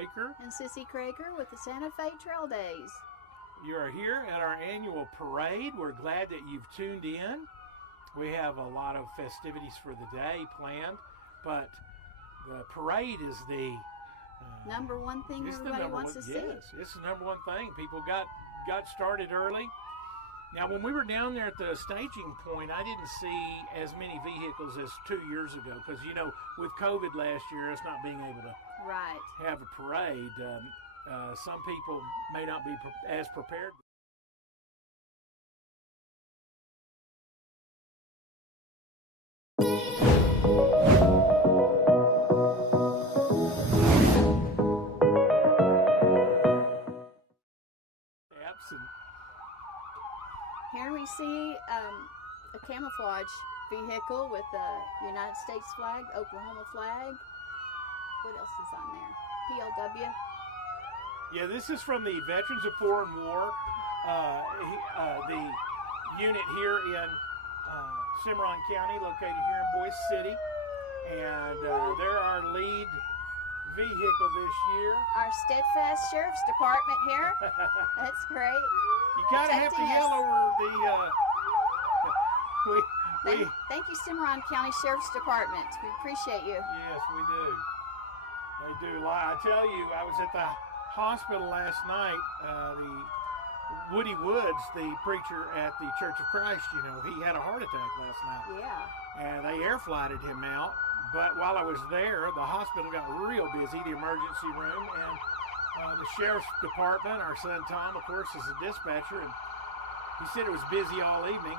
Kraker. And Sissy Kraker with the Santa Fe Trail Daze. You are here at our annual parade. We're glad that you've tuned in. We have a lot of festivities for the day planned, but the parade is the number one thing everybody wants to see. Yes, it's the number one thing. People got started early. Now, when we were down there at the staging point, I didn't see as many vehicles as 2 years ago because, you know, with COVID last year, us not being able to have a parade, some people may not be as prepared. Here we see a camouflage vehicle with the United States flag, Oklahoma flag. What else is on there? PLW. Yeah, this is from the Veterans of Foreign War, the unit here in Cimarron County, located here in Boise City. And they're our lead vehicle this year. Our steadfast Sheriff's Department here. That's great. You kind of have to yell over the. Thank you, Cimarron County Sheriff's Department. We appreciate you. Yes, we do. They do. I tell you, I was at the hospital last night. The Woody Woods, the preacher at the Church of Christ, you know, he had a heart attack last night. Yeah. And they air flighted him out. But while I was there, the hospital got real busy, the emergency room, and the Sheriff's Department, our son Tom, of course, is a dispatcher, and he said it was busy all evening.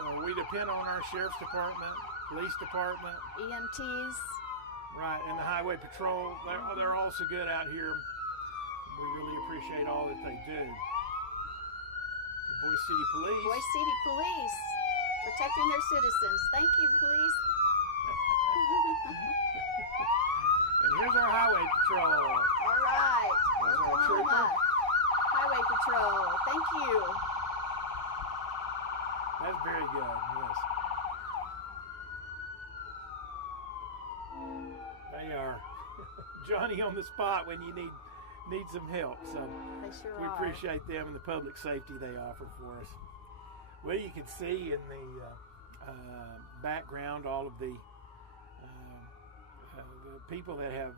So we depend on our Sheriff's Department, Police Department. EMTs. Right, and the Highway Patrol. They're also good out here. We really appreciate all that they do. The Boise City Police. Boise City Police, protecting their citizens. Thank you, police. And here's our Highway Patrol. All right. Oklahoma Highway Patrol. Thank you. That's very good, yes. They are Johnny on the spot when you need some help. So they sure we are. appreciate them and the public safety they offer for us. Well, you can see in the background all of the people that have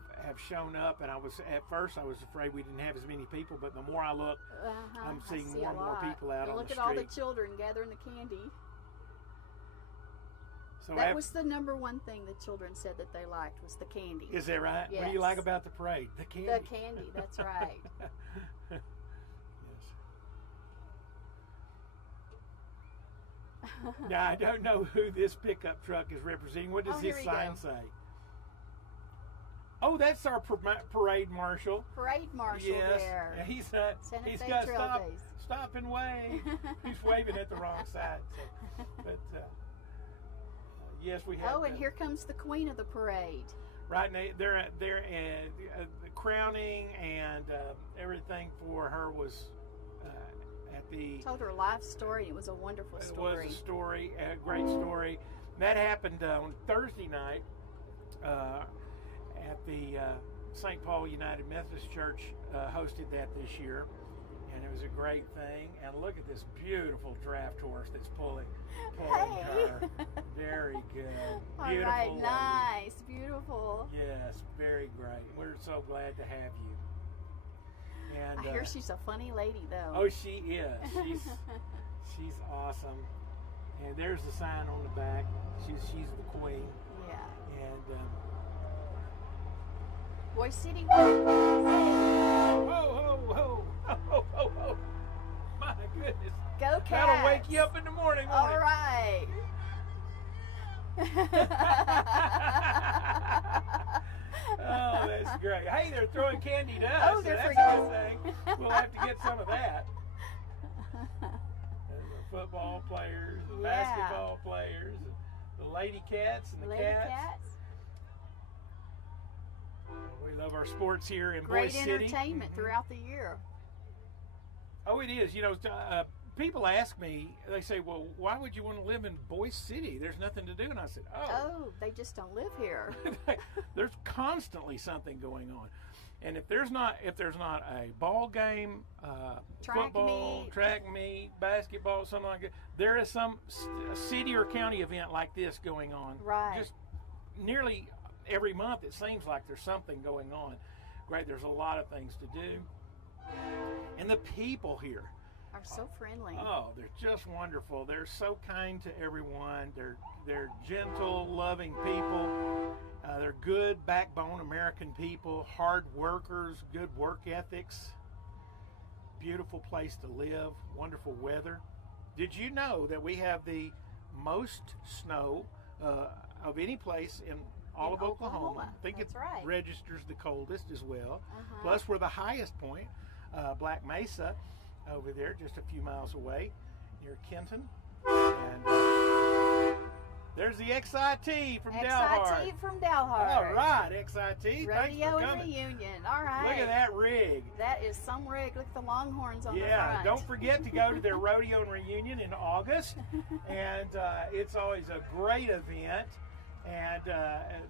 shown up, and at first I was afraid we didn't have as many people, but the more I look, I'm seeing more and more people out on the street. Look at all the children gathering the candy. So that was the number one thing the children said that they liked was the candy. Is that right? Yes. What do you like about the parade? The candy. The candy, that's right. Yes. Now, I don't know who this pickup truck is representing. What does this sign say? Oh, that's our parade marshal. Parade marshal there. Yeah, he's got to stop and wave. He's waving at the wrong side. So, but yes, we have. Oh, and here comes the queen of the parade. Right now, they're the crowning and everything for her was at the. Told her life story. And it was a wonderful story. It was a story, a great story. That happened on Thursday night. At the St. Paul United Methodist Church hosted that this year, and it was a great thing. And look at this beautiful draft horse that's pulling her. Very good. Beautiful. All right, nice, beautiful. Yes, very great. We're so glad to have you. And I hear she's a funny lady, though. Oh, she is. She's awesome. And there's the sign on the back. She's the queen. Yeah. And Boise City. Ho, ho, ho. Ho, ho, ho. My goodness. Go Cats. That'll wake you up in the morning, won't it? All right. Oh, that's great. Hey, they're throwing candy to us. Oh, they're so that's a good thing. We'll have to get some of that. And the football players, the basketball players, the lady cats and the cats. We love our sports here in Boise City. Great entertainment throughout the year. Oh, it is. You know, people ask me, they say, well, why would you want to live in Boise City? There's nothing to do. And I said, oh, they just don't live here. There's constantly something going on. And if there's not a ball game, football, track meet, basketball, something like that, there is some city or county event like this going on. Right. Just nearly every month, it seems like there's something going on. Great. There's a lot of things to do, and the people here are so friendly. Oh, they're just wonderful. They're so kind to everyone. They're gentle, loving people. They're good backbone American people, hard workers, good work ethics. Beautiful place to live, wonderful weather. Did you know that we have the most snow of any place in all of Oklahoma? I think it registers the coldest as well. Plus, we're the highest point, Black Mesa, over there, just a few miles away, near Kenton. And there's the XIT from Dalhart. XIT from Dalhart. All right, XIT. Thanks for coming. Reunion. All right. Look at that rig. That is some rig. Look at the Longhorns on the front. Yeah, don't forget to go to their rodeo and reunion in August. And it's always a great event. And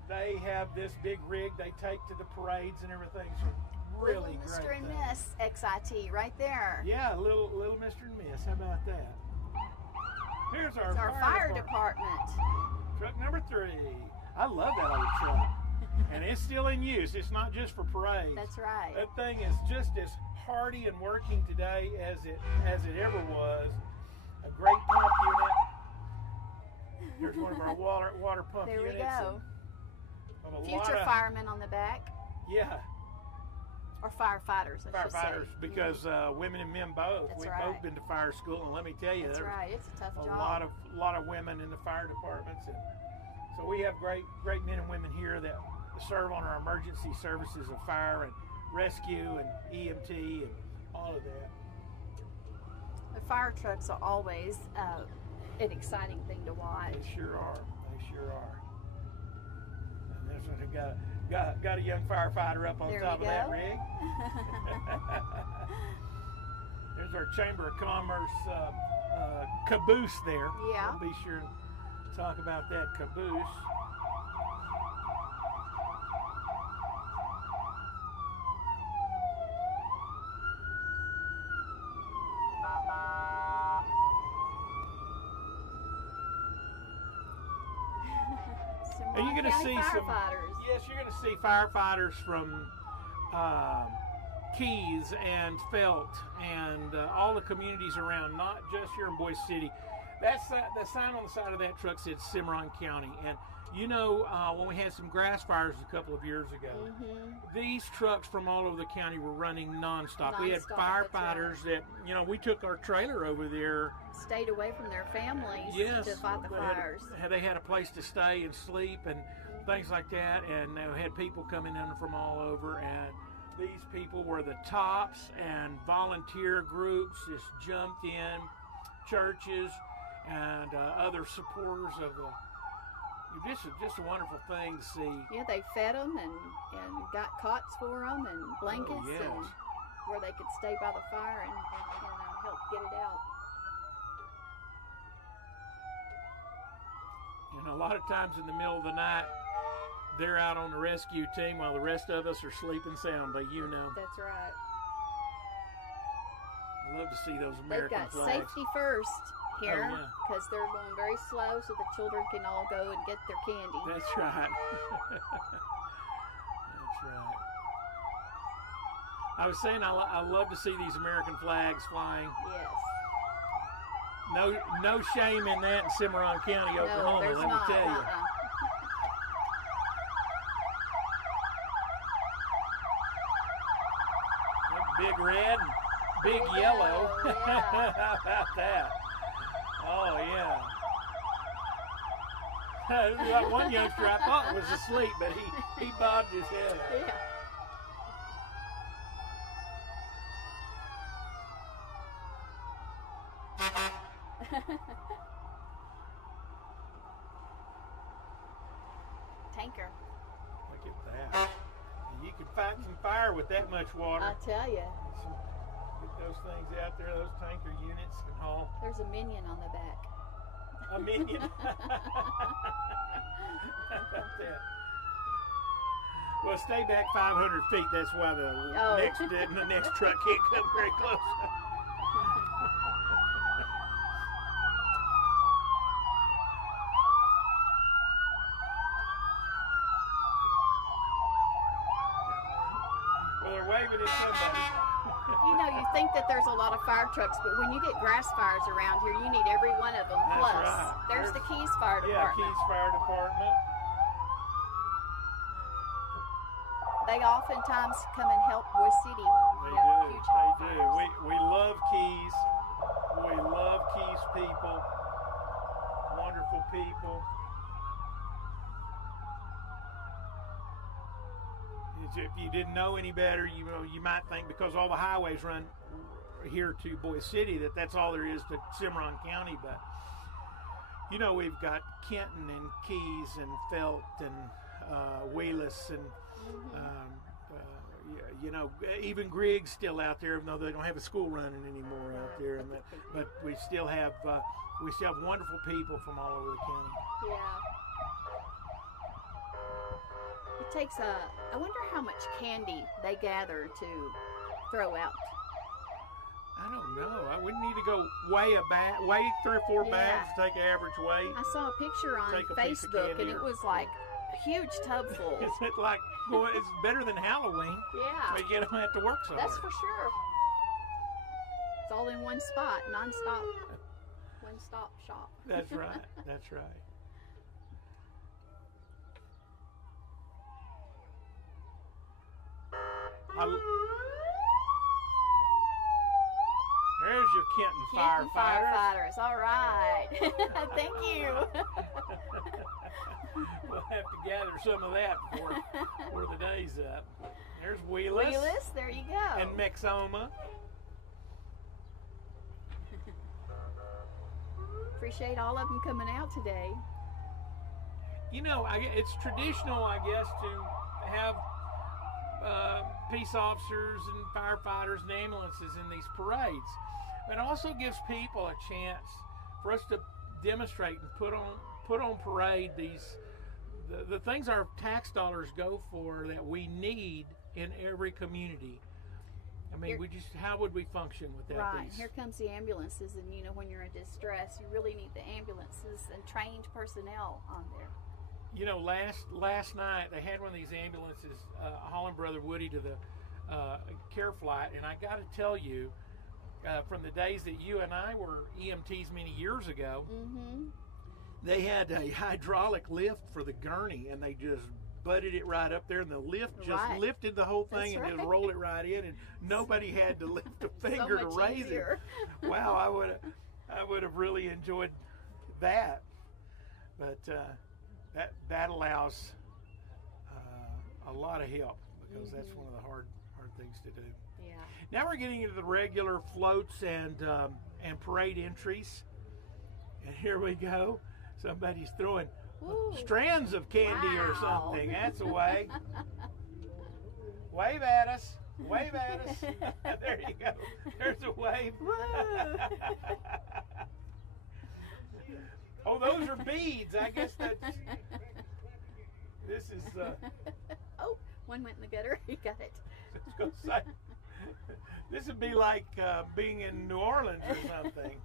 they have this big rig they take to the parades and everything. So really Little great. Mr. and Miss XIT right there. Yeah, little Mr. and Miss. How about that? Here's our fire department. Truck number 3. I love that old truck. And it's still in use. It's not just for parades. That's right. That thing is just as hardy and working today as it ever was. A great pump unit. Here's one of our water pump units. There we go. Future firemen on the back. Yeah. Or firefighters, I should say. Firefighters, because women and men both. We've both been to fire school, and let me tell you, that's right. It's a tough job. A lot of women in the fire departments, and so we have great men and women here that serve on our emergency services of fire and rescue and EMT and all of that. The fire trucks are always an exciting thing to watch. They sure are. And this one we've got a young firefighter up on top of that rig. There's our Chamber of Commerce caboose there. Yeah. We'll be sure to talk about that caboose. And you're going to see you're going to see firefighters from Keys and Felt and all the communities around, not just here in Boise City. That's the sign on the side of that truck said Cimarron County. And you know, when we had some grass fires a couple of years ago, these trucks from all over the county were running nonstop. We had firefighters that, you know, we took our trailer over there. Stayed away from their families to fight the fires. They had a place to stay and sleep and things like that, and they had people coming in from all over, and these people were the tops, and volunteer groups just jumped in, churches and other supporters of the. Just a wonderful thing to see. Yeah, they fed them and got cots for them and blankets and where they could stay by the fire and help get it out. And a lot of times in the middle of the night, they're out on the rescue team while the rest of us are sleeping soundly, you know. That's right. I love to see those American flags. They've got safety first here because they're going very slow so the children can all go and get their candy. That's right. That's right. I was saying I love to see these American flags flying. Yes. No shame in that in Cimarron County, Oklahoma, there's let me not. tell you. Big red and big yellow. Yeah. How about that? Oh, yeah. That one youngster I thought was asleep, but he bobbed his head. Yeah. Tanker. Look at that. You could fight some fire with that much water. I tell you. Get those things out there, those tanker units can haul. There's a minion on the back. A minion? How about that? Well, stay back 500 feet. That's why the next truck can't come very close. Well, they're waving at somebody. You know, you think that there's a lot of fire trucks, but when you get grass fires around here, you need every one of them. That's Plus, right. there's the Keys Fire Yeah, Department. Keys Fire Department. They oftentimes come and help Boise City when we have huge hot They do. fires. We love Keys. We love Keys people. Wonderful people. If you didn't know any better, you might think because all the highways run here to Boise City that's all there is to Cimarron County, but we've got Kenton and Keys and Felt and Wheelis and even Griggs still out there, even though they don't have a school running anymore out there. But we still have wonderful people from all over the county. Yeah. It takes I wonder how much candy they gather to throw out. I don't know. We need to go weigh 3 or 4 bags, take an average weight. I saw a picture on Facebook, and it was like a huge tub full. Is it like, it's better than Halloween? Yeah. But you don't have to work so hard. That's for sure. It's all in one spot, non-stop, one-stop shop. That's right. That's right. There's your Kenton firefighters. All right. Thank you. We'll have to gather some of that before the day's up. There's Wheelis. There you go. And Mexoma. Appreciate all of them coming out today. It's traditional, I guess, to have peace officers and firefighters and ambulances in these parades. It also gives people a chance for us to demonstrate and put on parade the things our tax dollars go for that we need in every community. I mean, how would we function without right. these? Here comes the ambulances, and when you're in distress, you really need the ambulances and trained personnel on there. Last night they had one of these ambulances hauling Brother Woody to the care flight, and I got to tell you, from the days that you and I were EMTs many years ago, they had a hydraulic lift for the gurney, and they just butted it right up there, and the lift just lifted the whole thing and just rolled it right in, and nobody had to lift a finger to raise it. Wow, I would have really enjoyed that, but that allows a lot of help, because that's one of the hard things to do. Yeah. Now we're getting into the regular floats and parade entries, and here we go. Somebody's throwing strands of candy or something. That's a way. Wave at us. Wave at us. There you go. There's a wave. Oh, those are beads. I guess this is. Oh, one went in the gutter. He got it. I was going to say, this would be like being in New Orleans or something.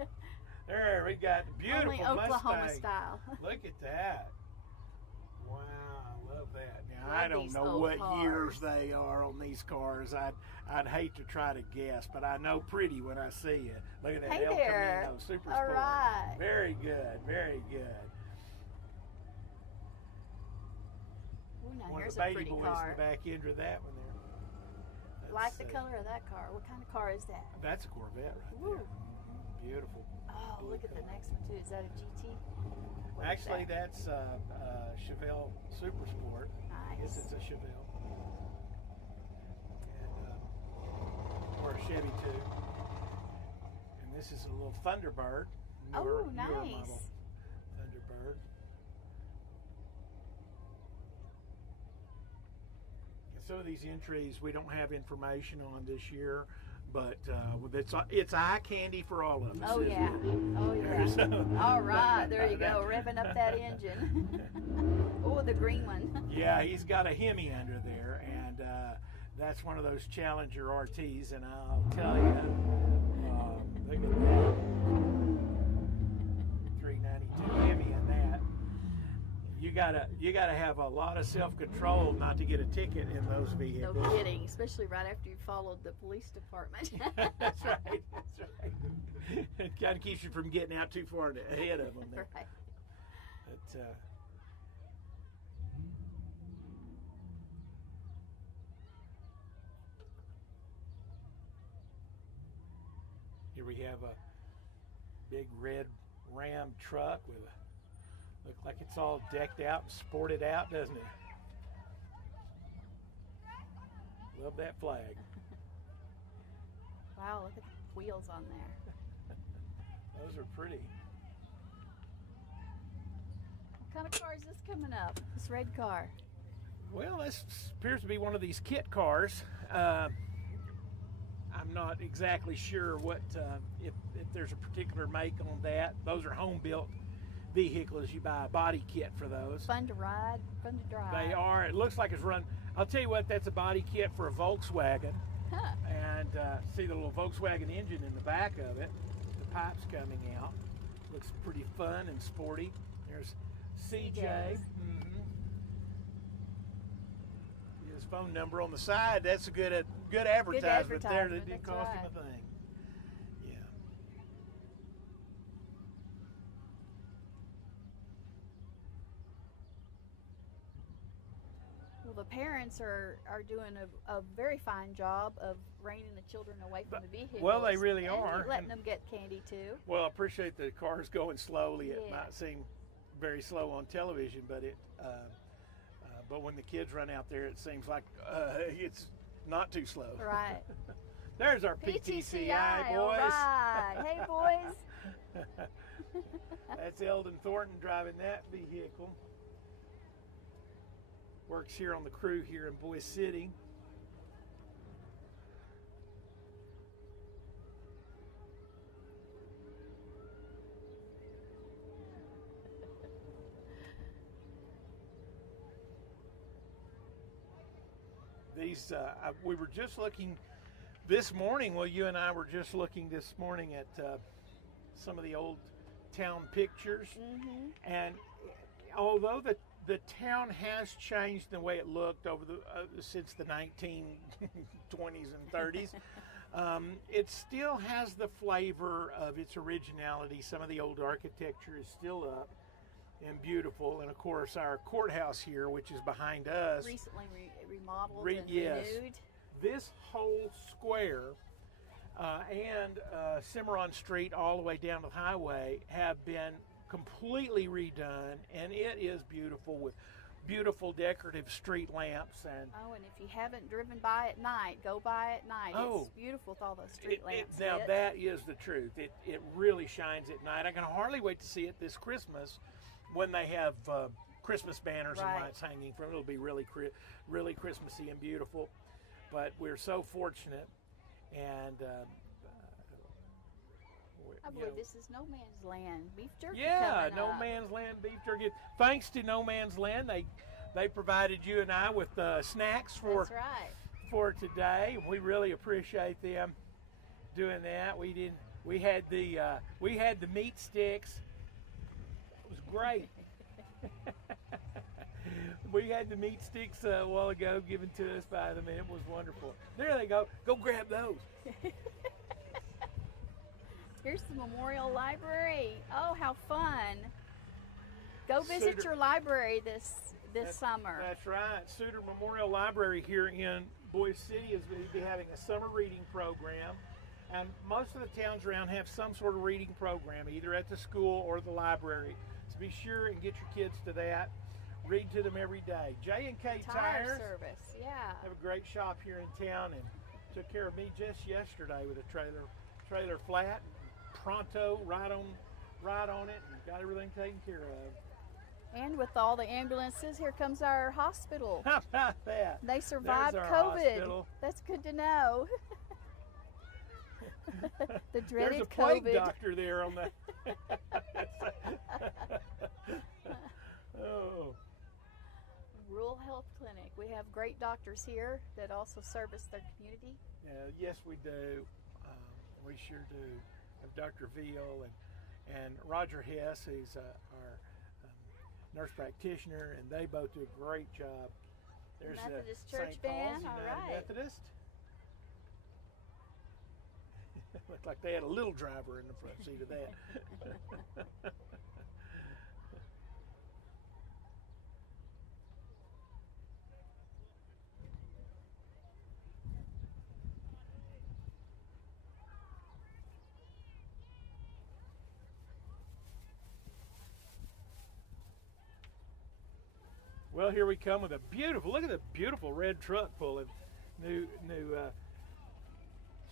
There, we got beautiful Only Oklahoma Mustang. style. Look at that. Wow, I love that. Now, Love I don't these know old what cars. years they are on these cars. I'd hate to try to guess, but I know pretty when I see it. Look at that Hey El there. Camino Super All Sport. right. Very good, very good. Ooh, now One of here's the a baby pretty boys car. in the back end of that one there. Like the color of that car. What kind of car is that? That's a Corvette right Ooh. there. Beautiful. Oh, look at the next one too. Is that a GT? What is Actually, that? that's Chevelle Super Sport. Nice. Yes, it's a Chevelle. And, or a Chevy too. And this is a little Thunderbird. Newer nice. model Thunderbird. And some of these entries we don't have information on this year, but it's eye candy for all of us. Oh yeah, oh yeah. So, all right, there you go, revving up that engine. Oh, the green one. Yeah, he's got a Hemi under there, and that's one of those Challenger RTs, and I'll tell you, look at that, 392 Hemi in that. You gotta have a lot of self-control not to get a ticket in those vehicles. No kidding, especially right after you followed the police department. That's right. It kind of keeps you from getting out too far ahead of them there. Right. But, here we have a big red Ram truck with look like it's all decked out and sported out, doesn't it? Love that flag. Wow, look at the wheels on there. Those are pretty. What kind of car is this coming up? This red car. Well, this appears to be one of these kit cars. I'm not exactly sure what if there's a particular make on that. Those are home-built vehicles. You buy a body kit for those. Fun to ride, fun to drive. They are. It looks like it's run. I'll tell you what, that's a body kit for a Volkswagen. Huh. And see the little Volkswagen engine in the back of it. The pipes coming out. Looks pretty fun and sporty. There's CJ. Mm-hmm. His phone number on the side. That's a good advertisement there. That didn't cost him a thing. Yeah. Well, the parents are doing a very fine job of reining the children away from the vehicles. Well, they really and are. letting them get candy too. Well, I appreciate the cars going slowly. It Yeah. might seem very slow on television, but but when the kids run out there, it seems like it's not too slow. Right. There's our PTCI boys. All right. Hey, boys. That's Eldon Thornton driving that vehicle. Works here on the crew here in Boise City. These we were just looking this morning. Well, you and I were just looking this morning at some of the old town pictures, and although the town has changed the way it looked over the since the 1920s and 30s, it still has the flavor of its originality. Some of the old architecture is still up and beautiful, and of course our courthouse here, which is behind us, Recently remodeled and renewed. This whole square and Cimarron Street all the way down to the highway have been completely redone, and it is beautiful with beautiful decorative street lamps. And oh, and if you haven't driven by at night, go by at night. It's beautiful with all those street lamps. Now that is the truth. It really shines at night. I can hardly wait to see it this Christmas when they have Christmas banners and lights hanging from it. It'll be really Christmassy and beautiful. But we're so fortunate, and I believe this is No Man's Land beef jerky. Yeah, coming No up. Man's Land beef jerky. Thanks to No Man's Land, they provided you and I with snacks for That's right. for today. We really appreciate them doing that. We had the meat sticks. It was great. We had the meat sticks a while ago given to us by them, and it was wonderful. There they go. Go grab those. Here's the Memorial Library. Oh, how fun. Go visit your library this summer. That's right. Suter Memorial Library here in Boise City is going to be having a summer reading program. And most of the towns around have some sort of reading program, either at the school or the library. So be sure and get your kids to that. Read to them every day. J&K Tires service, yeah. have a great shop here in town, and took care of me just yesterday with a trailer flat, pronto, right on it, and got everything taken care of. And with all the ambulances, here comes our hospital. How about that? They survived There's our COVID. hospital. That's good to know. The dreaded There's a plague COVID. doctor there on that. Oh. Rural Health Clinic. We have great doctors here that also service their community. Yes, we do. We sure do. We have Dr. Veal and Roger Hess, who's our nurse practitioner, and they both do a great job. There's Methodist St. Church band. Paul's All United right. Methodist. Looked like they had a little driver in the front seat of that. Well, here we come with a beautiful, look at the beautiful red truck pulling. New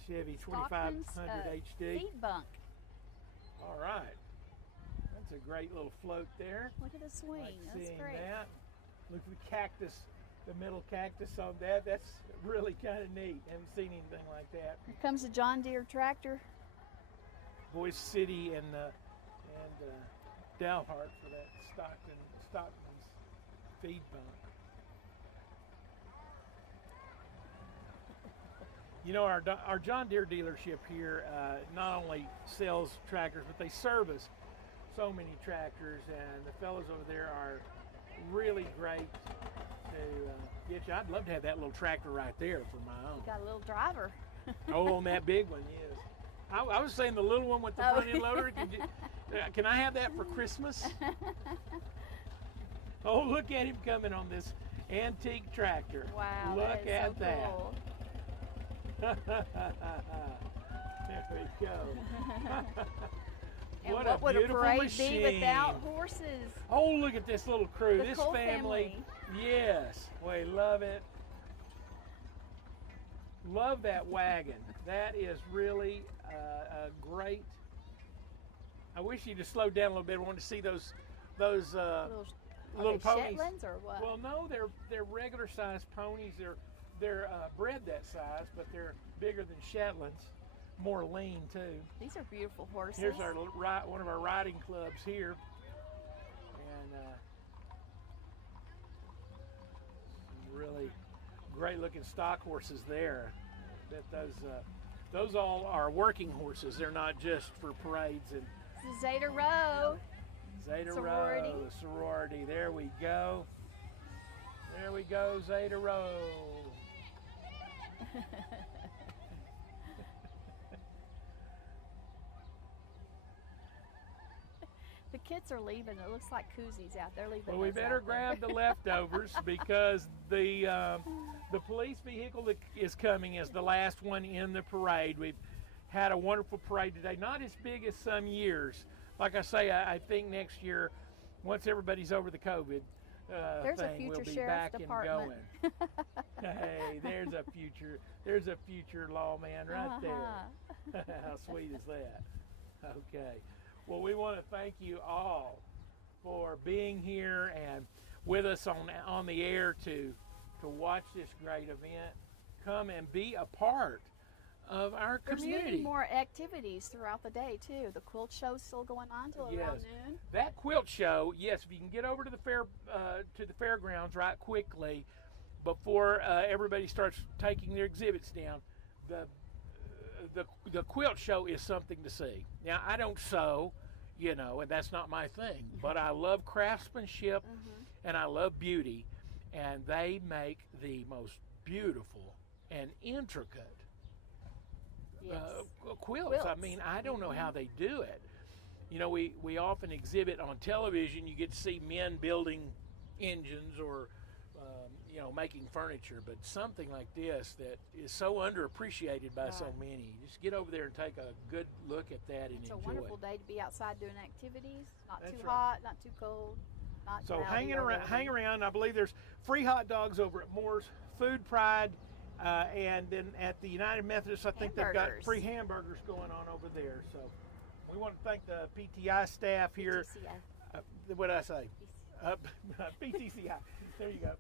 Chevy 2500 HD. Feed bunk. All right. That's a great little float there. Look at the swing. Like That's seeing great. that. Look at the cactus, the middle cactus on that. That's really kind of neat. Haven't seen anything like that. Here comes a John Deere tractor. Boise City and Dalhart for that Stockman's feed bunk. You know, our John Deere dealership here not only sells tractors, but they service so many tractors, and the fellows over there are really great to get you. I'd love to have that little tractor right there for my own. You got a little driver. Oh, on that big one, yes. I was saying the little one with the front end loader. Can I have that for Christmas? Oh, look at him coming on this antique tractor. Wow, look that is at so that. Cool. There we go. And what would a beautiful parade machine. be without horses? Oh, look at this little crew. The This Cole family. Yes, we love it. Love that wagon. That is really a great. I wish you'd just slowed down a little bit. I wanted to see those little ponies. Shetlands or what? Well, no, they're regular sized ponies. They're bred that size, but they're bigger than Shetlands. More lean too. These are beautiful horses. Here's our one of our riding clubs here, and some really great looking stock horses there. That those all are working horses. They're not just for parades and. This is Zeta Row. Zeta Sorority. Row, sorority. There we go. There we go, Zeta Row. The kids are leaving. It looks like koozies out there leaving. Well, we us better out there. grab the leftovers because the police vehicle that is coming is the last one in the parade. We've had a wonderful parade today. Not as big as some years. Like I say, I think next year, once everybody's over the COVID thing, we'll be back and going. Hey, there's a future lawman right there. How sweet is that? Okay. Well, we want to thank you all for being here and with us on the air to watch this great event. Come and be a part of our community. There's many more activities throughout the day too. The quilt show's still going on till around noon. That quilt show, yes, if you can get over to the fairgrounds right quickly before everybody starts taking their exhibits down, the quilt show is something to see. Now, I don't sew, and that's not my thing, but I love craftsmanship and I love beauty, and they make the most beautiful and intricate quilts. I mean, I don't know how they do it. We often exhibit on television. You get to see men building engines or making furniture, but something like this that is so underappreciated by so many. Just get over there and take a good look at that and enjoy it. It's a wonderful day to be outside doing activities. Not That's too right. hot, not too cold. So hang around. I believe there's free hot dogs over at Moore's Food Pride, and then at the United Methodist, I think they've got free hamburgers going on over there. So we want to thank the PTI staff here. PTCI. What did I say? PTCI. There you go.